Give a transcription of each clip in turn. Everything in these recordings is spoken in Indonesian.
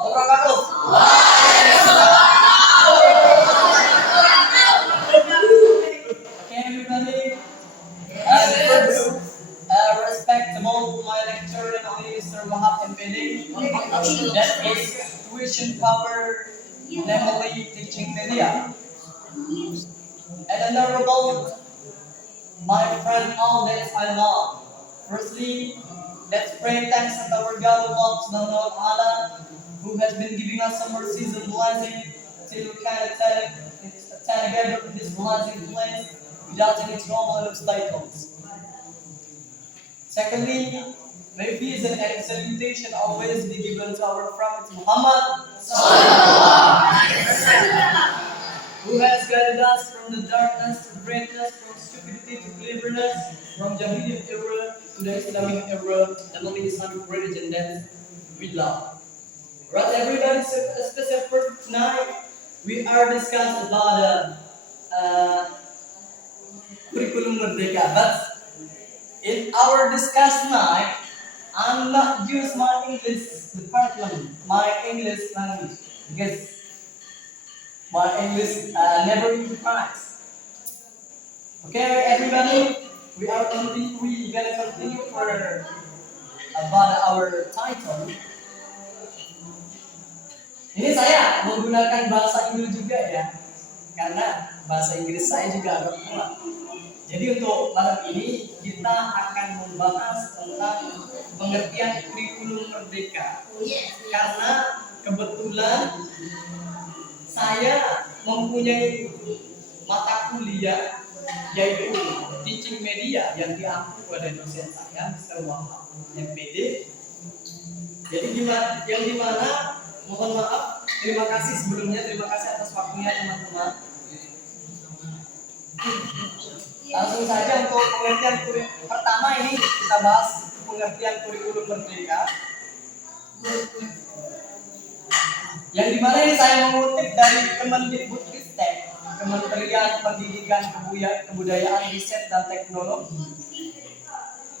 wabarakatuh. Okay, everybody. First, respectable my lecturer, Mr. Wahab MPD. That is tuition cover, namely teaching media. And honorable my friend all that I love. Firstly, let's pray thanks to our God Allah Subhanahu wa Ta'ala, who has been giving us some mercies and blessing till we can attend together in this blessing place without any trouble and obstacles. Secondly, may peace and salutation always be given to our Prophet Muhammad, who has guided us from the darkness to brightness, from stupidity to cleverness, from Jahiliyyah era to the Islamic era, and only Islamic religion that we love. Right, everybody, especially for tonight, we are discussing about curriculum Merdeka. But in our discussion tonight, I'm not use my English department, my English language, because my English never improvised. Okay, everybody, we gonna continue for about our title. Ini saya menggunakan bahasa Inggris juga ya, karena bahasa Inggris saya juga agak kurang. Jadi untuk malam ini kita akan membahas tentang pengertian kurikulum merdeka. Karena kebetulan saya mempunyai mata kuliah yaitu teaching media yang diampu oleh dosen saya, Mr. Wahab MPD. Jadi yang dimana mohon maaf, terima kasih sebelumnya, terima kasih atas waktunya teman-teman. Langsung saja untuk pengertian pertama ini kita bahas pengertian kurikulum merdeka. Yang dimana ini saya mengutip dari Kemendikbudristek, Kementerian Pendidikan Kebudayaan Riset dan Teknologi,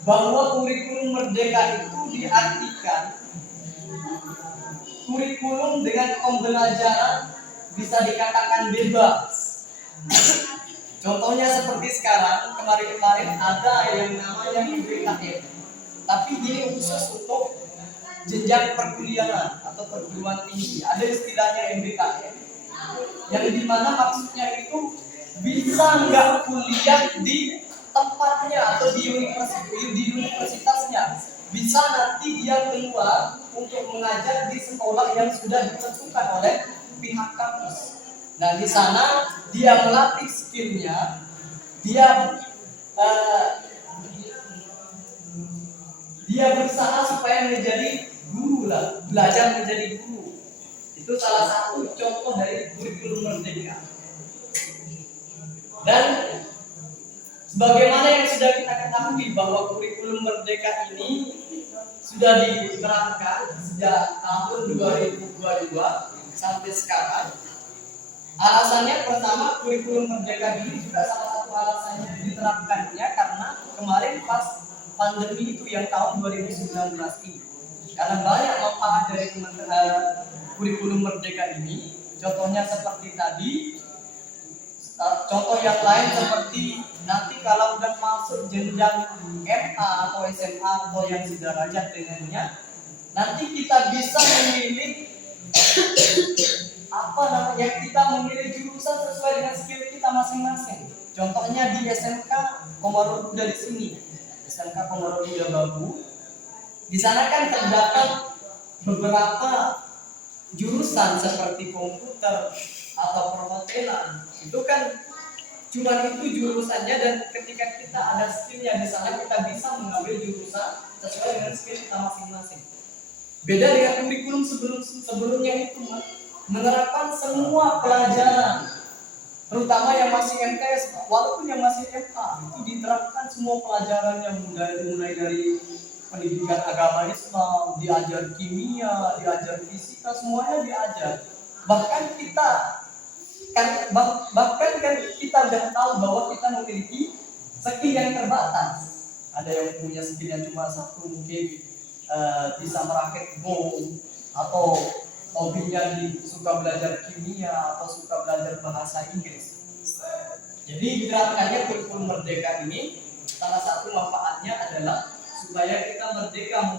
bahwa kurikulum merdeka itu diartikan kurikulum dengan pembelajaran bisa dikatakan bebas. Contohnya seperti sekarang, kemarin-kemarin ada yang namanya MBKM, tapi ini khusus untuk jenjang perkuliahan atau perguruan tinggi. Ada istilahnya MBKM, yang dimana maksudnya itu bisa nggak kuliah di tempatnya atau di universitasnya, bisa nanti dia keluar untuk mengajar di sekolah yang sudah ditentukan oleh pihak kampus. Nah, di sana dia melatih skillnya, dia berusaha supaya menjadi guru lah, belajar menjadi guru. Itu salah satu contoh dari kurikulum merdeka. Dan sebagaimana yang sudah kita ketahui bahwa kurikulum merdeka ini sudah diterapkan sejak tahun 2022 sampai sekarang. Alasannya pertama, kurikulum merdeka ini juga salah satu alasannya diterapkannya karena kemarin pas pandemi itu yang tahun 2019 ini. Karena banyak manfaat dari kurikulum merdeka ini. Contohnya seperti tadi, contoh yang lain seperti nanti kalau udah masuk jenjang MA atau SMA atau yang sederajat dengannya, nanti kita bisa memilih kita memilih jurusan sesuai dengan skill kita masing-masing. Contohnya di SMK Komarudi dari sini, SMK Komarudi Babu. Di sana kan terdapat beberapa jurusan seperti komputer atau perhotelan. Itu kan cuma itu jurusannya, dan ketika kita ada skillnya di sana kita bisa mengambil jurusan sesuai dengan skill kita masing-masing. Beda dengan kurikulum sebelumnya itu menerapkan semua pelajaran, terutama yang masih MTS, walaupun yang masih MA itu diterapkan semua pelajaran yang mulai dari pendidikan agama Islam, diajar kimia, diajar fisika, semuanya diajar. Bahkan kita udah tahu bahwa kita memiliki skill yang terbatas. Ada yang punya skill yang cuma satu, mungkin bisa merakit bom atau hobinya suka belajar kimia atau suka belajar bahasa Inggris. Jadi diterapkannya kurikulum merdeka ini salah satu manfaatnya adalah supaya kita merdeka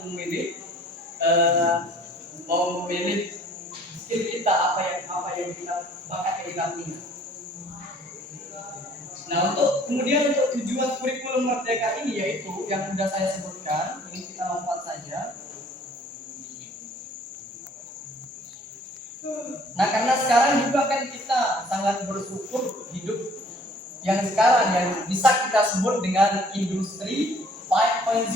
mau memilih skill kita apa yang kita bakat yang kita punya. Nah, kemudian untuk tujuan kurikulum merdeka ini yaitu yang sudah saya sebutkan, ini kita lompat saja. Nah, karena sekarang juga kan kita sangat bersyukur hidup yang sekarang yang bisa kita sebut dengan industri 5.0,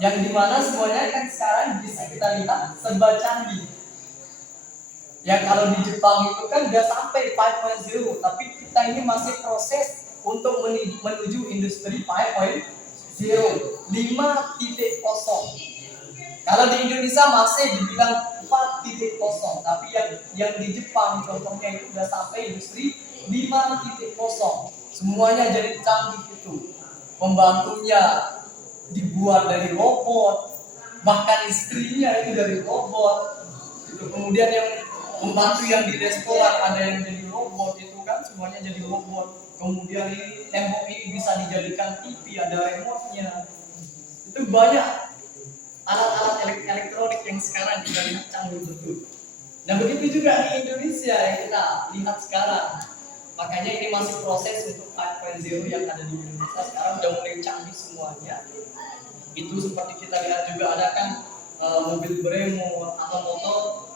yang dimana semuanya kan sekarang bisa kita lihat serba canggih. Yang kalau di Jepang itu kan udah sampai 5.0, tapi kita ini masih proses untuk menuju industri 5.0, 5.0. Kalau di Indonesia masih dibilang 4.0, tapi yang di Jepang contohnya itu udah sampai industri 5.0. Semuanya jadi canggih itu. Pembantunya dibuat dari robot, bahkan istrinya itu dari robot. Itu kemudian yang pembantu yang di restoran ada yang jadi robot, itu kan semuanya jadi robot. Kemudian ini tembok ini bisa dijadikan TV, ada remote-nya. Itu banyak alat-alat elektronik yang sekarang kita lihat canggih betul. Nah, begitu juga di Indonesia yang kita lihat sekarang. Makanya ini masih proses untuk 5.0 yang ada di Indonesia. Sekarang udah mulai canggih semuanya. Itu seperti kita lihat juga ada kan mobil Bremo atau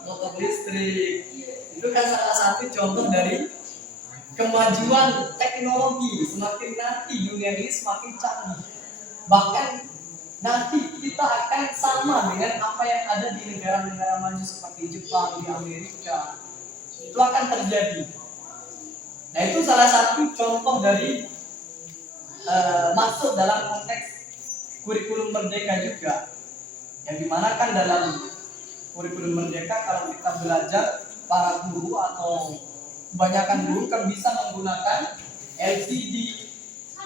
motor listrik. Itu kan salah satu contoh dari kemajuan teknologi. Semakin nanti dunia ini semakin canggih. Bahkan nanti kita akan sama dengan apa yang ada di negara-negara maju seperti Jepang, di Amerika. Itu akan terjadi. Nah, itu salah satu contoh dari masuk dalam konteks kurikulum merdeka juga. Yang dimana kan dalam kurikulum merdeka kalau kita belajar, para guru atau kebanyakan guru kan bisa menggunakan LCD,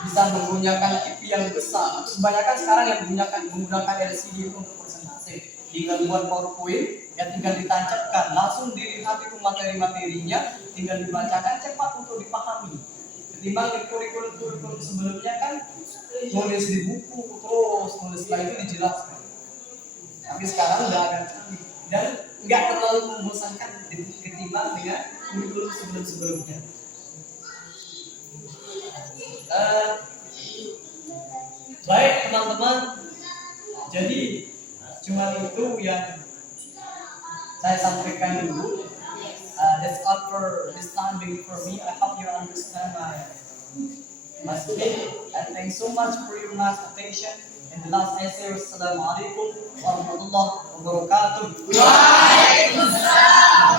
bisa menggunakan TV yang besar. Kebanyakan sekarang yang menggunakan LCD itu untuk presentasi. Tinggal buat PowerPoint, ya tinggal ditancapkan, langsung dilihat itu materi-materinya, tinggal dibacakan cepat untuk dipahami. Ketimbang di kurikulum sebelumnya kan nulis di buku terus nulis setelah itu dijelaskan. Tapi sekarang udah agak canggih dan nggak terlalu membosankan ketimbang dengan kurikulum sebelum-sebelumnya. Baik teman-teman, jadi cuma itu yang saya sampaikan dulu. That's all for this time being for me. I hope you understand my speech, and thanks so much for your nice attention. And the last essay, Assalamualaikum warahmatullahi wabarakatuh. Waalaikumsalam.